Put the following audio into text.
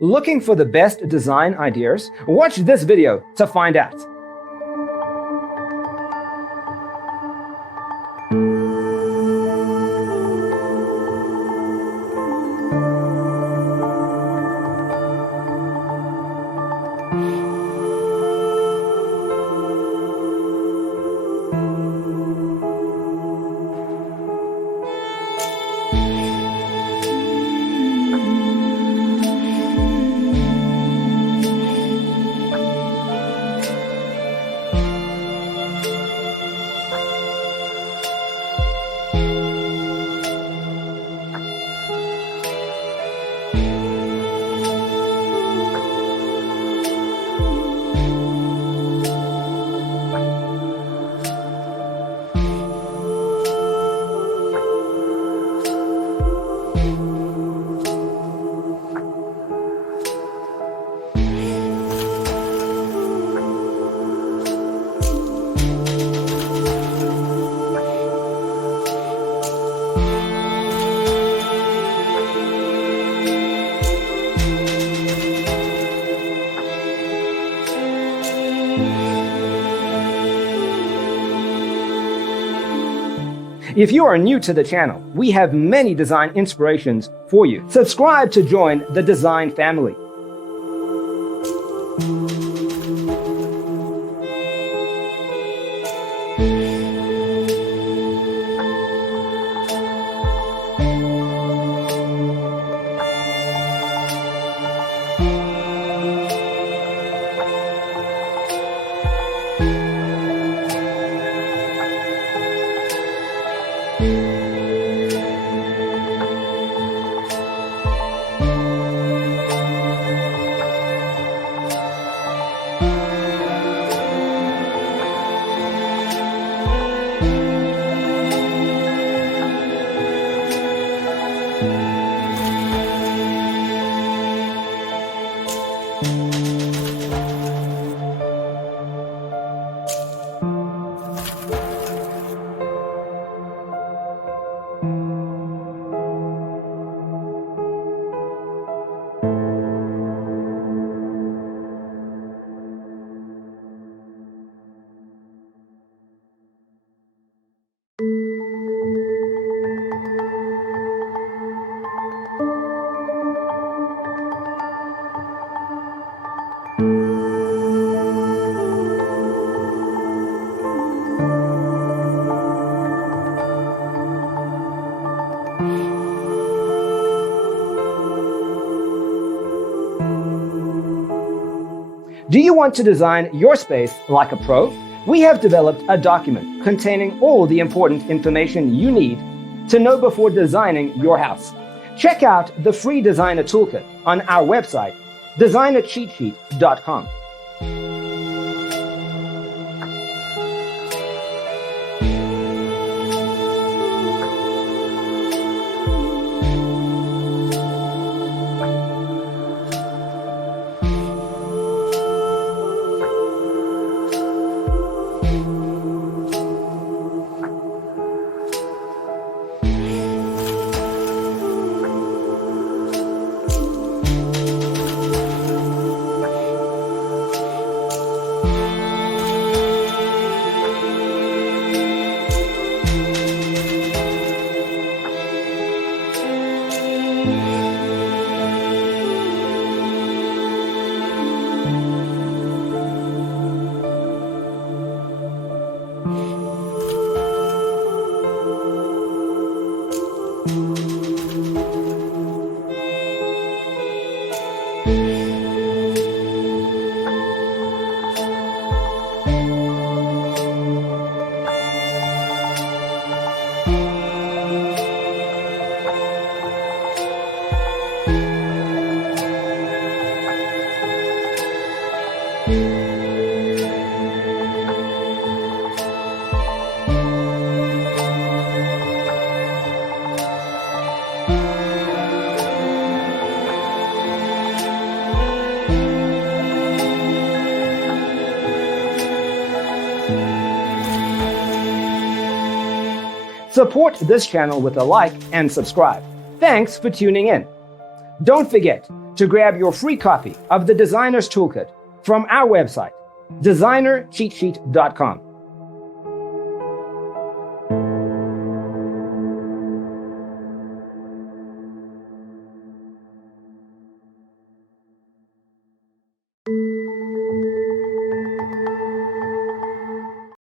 Looking for the best design ideas? Watch this video to find out. If you are new to the channel, we have many design inspirations for you. Subscribe to join the design family. Do you want to design your space like a pro? We have developed a document containing all the important information you need to know before designing your house. Check out the free designer toolkit on our website, designercheatsheet.com. Support this channel with a like and subscribe. Thanks for tuning in. Don't forget to grab your free copy of the Designer's Toolkit from our website, designercheatsheet.com.